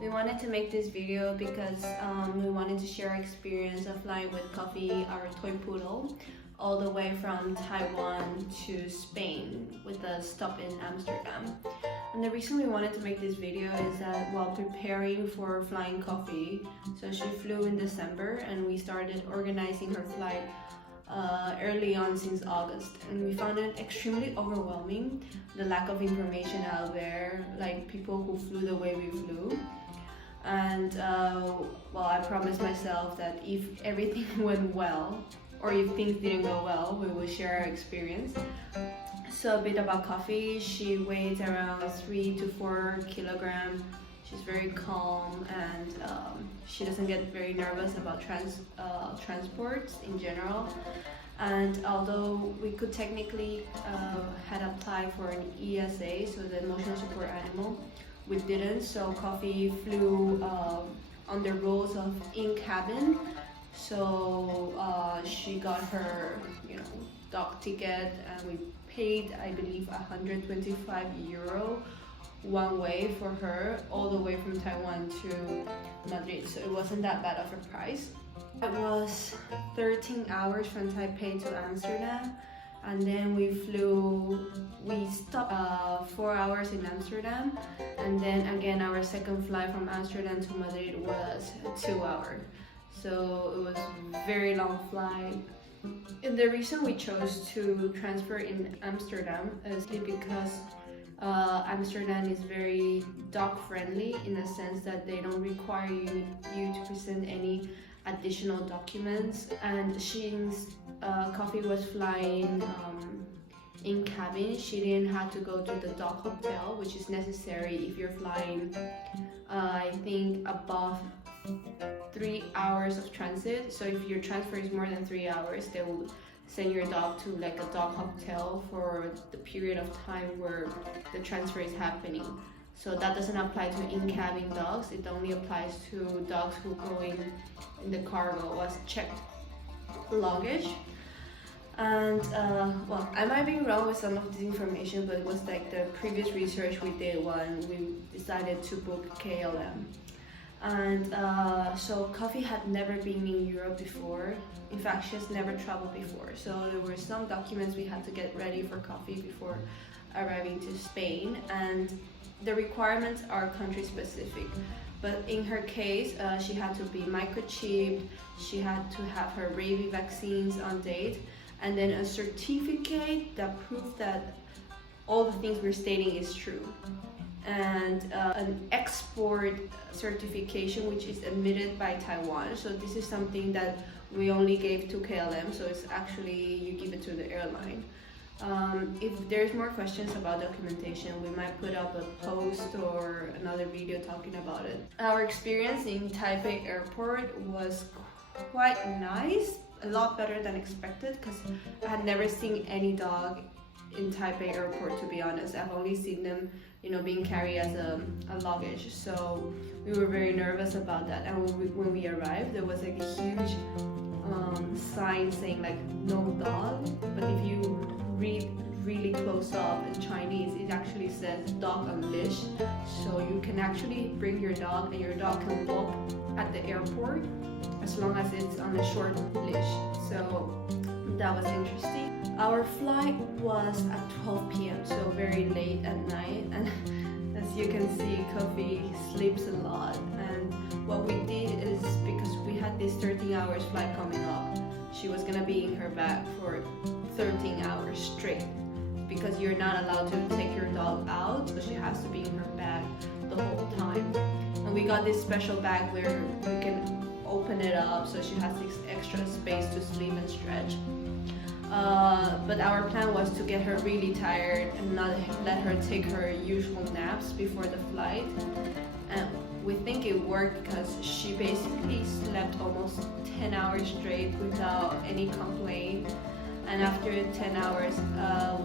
We wanted to make this video because we wanted to share our experience of flying with Coffee, our toy poodle, all the way from Taiwan to Spain with a stop in Amsterdam. And the reason we wanted to make this video is that while preparing for flying Coffee, so she flew in December and we started organizing her flight early on since August, and we found it extremely overwhelming, the lack of information out there, like people who flew the way we flew. And well, I promised myself that if everything went well or if things didn't go well, we will share our experience. So a bit about Coffee. She weighs around 3 to 4 kilograms. She's very calm and she doesn't get very nervous about transports in general. And although we could technically had applied for an ESA, so the emotional support animal, we didn't. So Coffee flew on the rules of in-cabin. So she got her, dog ticket, and we paid, I believe, 125 euro one way for her, all the way from Taiwan to Madrid. So it wasn't that bad of a price. It was 13 hours from Taipei to Amsterdam, and then we stopped 4 hours in Amsterdam, and then again our second flight from Amsterdam to Madrid was 2 hours. So it was a very long flight. And the reason we chose to transfer in Amsterdam is because Amsterdam is very dog friendly in the sense that they don't require you to present any additional documents. And since Coffee was flying in cabin, she didn't have to go to the dog hotel, which is necessary if you're flying I think above 3 hours of transit. So if your transfer is more than 3 hours, they will send your dog to like a dog hotel for the period of time where the transfer is happening. So that doesn't apply to in-cabin dogs. It only applies to dogs who go in the cargo was checked luggage. And well, I might be wrong with some of this information, but it was like the previous research we did when we decided to book KLM. And so Coffee had never been in Europe before. In fact, she has never traveled before. So there were some documents we had to get ready for Coffee before arriving to Spain. And the requirements are country specific. But in her case, she had to be microchipped, she had to have her rabies vaccines on date, and then a certificate that proved that all the things we're stating is true. And an export certification which is admitted by Taiwan. So this is something that we only gave to KLM, so it's actually you give it to the airline. If there's more questions about documentation, we might put up a post or another video talking about it. Our experience in Taipei airport was quite nice, a lot better than expected, because I had never seen any dog in Taipei airport, to be honest. I've only seen them being carried as a luggage, so we were very nervous about that. And when we arrived, there was like a huge sign saying like no dog, but if you read really close up in Chinese, it actually says dog on leash, so you can actually bring your dog and your dog can walk at the airport as long as it's on a short leash. So that was interesting. Our flight was at 12 p.m. so very late at night, and as you can see, Coffee sleeps a lot. And what we did is, because we had this 13 hours flight coming up, she was gonna be in her bag for 13 hours straight, because you're not allowed to take your dog out, so she has to be in her bag the whole time. And we got this special bag where we can open it up, so she has this extra space to sleep and stretch. But our plan was to get her really tired and not let her take her usual naps before the flight. And we think it worked because she basically slept almost 10 hours straight without any complaint. And after 10 hours,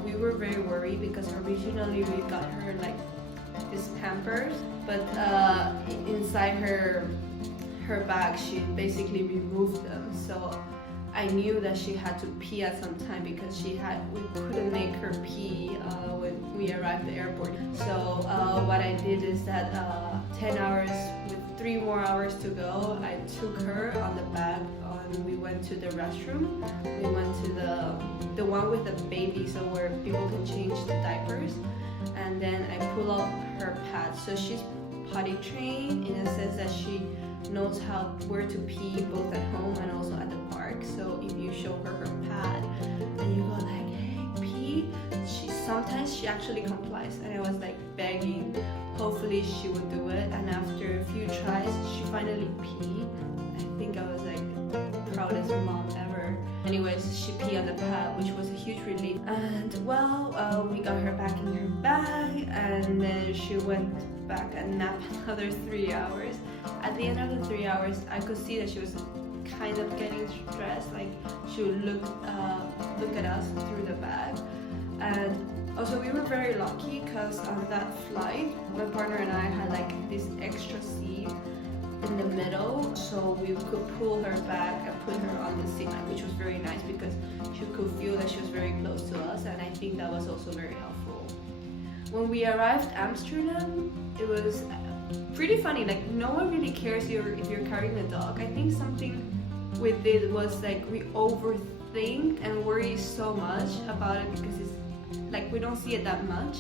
we were very worried because originally we got her like this Pampers, but inside her bag she basically removed them. So I knew that she had to pee at some time because we couldn't make her pee when we arrived at the airport. So what I did is that 10 hours with 3 more hours to go, I took her on the back. We went to the restroom. We went to the one with the baby, so where people can change the diapers. And then I pull off her pads. So she's potty trained in a sense that she knows where to pee both at home and also at the park. So if you show her pad and you go like, hey, pee, sometimes she actually complies. And I was like begging, hopefully she would do it. And after a few tries, she finally peed. I think I was like proudest mom ever. Anyways, she peed on the pad, which was a huge relief. And well, we got her back in her bag, and then she went back and napped another 3 hours. At the end of the 3 hours, I could see that she was kind of getting stressed. Like she would look at us through the bag. And also we were very lucky because on that flight, my partner and I had like this extra seat in the middle, so we could pull her back and put her on the seat, which was very nice because she could feel that she was very close to us, and I think that was also very helpful. When we arrived Amsterdam, it was pretty funny. Like no one really cares if you're carrying a dog. I think something with it was like we overthink and worry so much about it because it's like we don't see it that much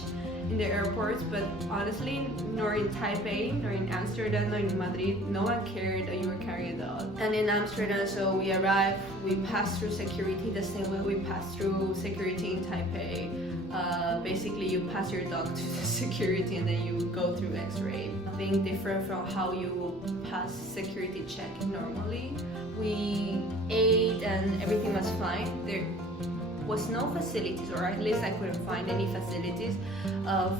in the airports, but honestly, nor in Taipei, nor in Amsterdam, nor in Madrid, no one cared that you were carrying a dog. And in Amsterdam, so we arrived, we passed through security the same way we passed through security in Taipei. Basically, you pass your dog to the security and then you go through X-ray. Nothing different from how you pass security check normally. We ate and everything was fine. There was no facilities, or at least I couldn't find any facilities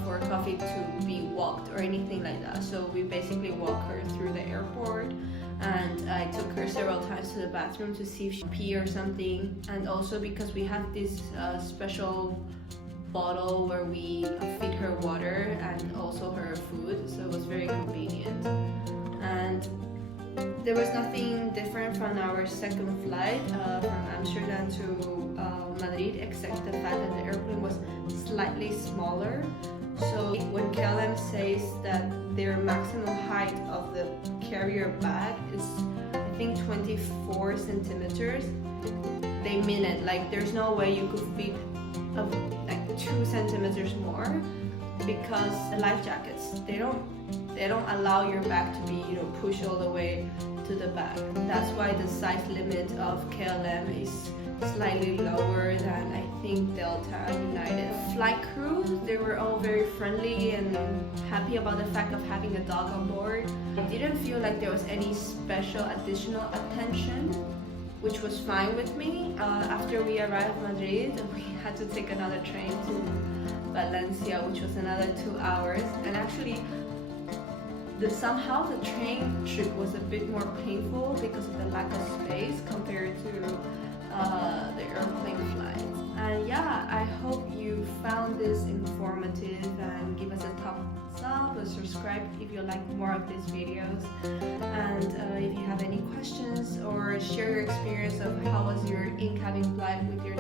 for Coffee to be walked or anything like that. So we basically walked her through the airport, and I took her several times to the bathroom to see if she pee or something. And also because we had this special bottle where we feed her water and also her food, so it was very convenient. And there was nothing different from our second flight from Amsterdam to Madrid, except the fact that the airplane was slightly smaller. So when KLM says that their maximum height of the carrier bag is, I think, 24 centimeters, they mean it. Like there's no way you could fit like 2 centimeters more, because the life jackets, they don't allow your bag to be, pushed all the way to the back. That's why the size limit of KLM is slightly lower than I think Delta and United. Flight crew, they were all very friendly and happy about the fact of having a dog on board. I didn't feel like there was any special additional attention, which was fine with me. After we arrived in Madrid, we had to take another train to Valencia, which was another 2 hours. And actually, somehow the train trip was a bit more painful because of the lack of space compared to the airplane flights. And yeah, I hope you found this informative, and give us a thumbs up and subscribe if you like more of these videos. And if you have any questions or share your experience of how was your in-cabin flight with your